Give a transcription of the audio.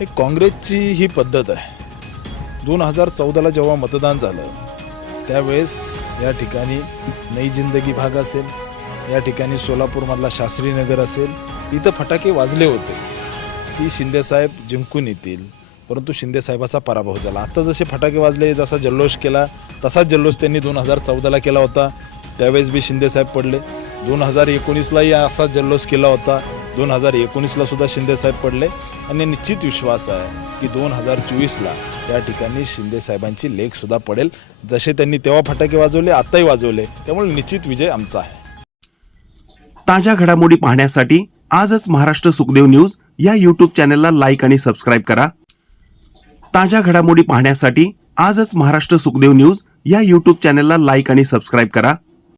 हे काँग्रेसची ही पद्धत आहे. दोन हजार चौदाला जेव्हा मतदान झालं त्यावेळेस या ठिकाणी नई जिंदगी भाग असेल या ठिकाणी सोलापूरमधला शास्त्रीनगर असेल इथं फटाके वाजले होते. की शिंदेसाहेब जिंकून येतील परंतु शिंदेसाहेबाचा पराभव झाला. आता जसे फटाके वाजले जसा जल्लोष केला तसाच जल्लोष त्यांनी दोन हजार चौदाला केला होता. त्यावेळेस बी शिंदेसाहेब पडले. दोन हजार एकोणीसलाही असाच जल्लोष केला होता. दोन हजार एकोणीसला सुद्धा शिंदेसाहेब पडले. आणि निश्चित विश्वास आहे की दोन हजार चोवीसला या ठिकाणी शिंदेसाहेबांची लेख सुद्धा पडेल. जसे त्यांनी तेव्हा फटाके वाजवले आत्ताही वाजवले. त्यामुळे निश्चित विजय आमचा आहे. ताज्या घडामोडी पाहण्यासाठी आजच महाराष्ट्र सुखदेव न्यूज या यूट्यूब चॅनलला लाईक आणि सबस्क्राईब करा. ताज्या घडामोडी पाहण्यासाठी आजच महाराष्ट्र सुखदेव न्यूज या यूट्यूब चॅनलला लाईक आणि सबस्क्राईब करा.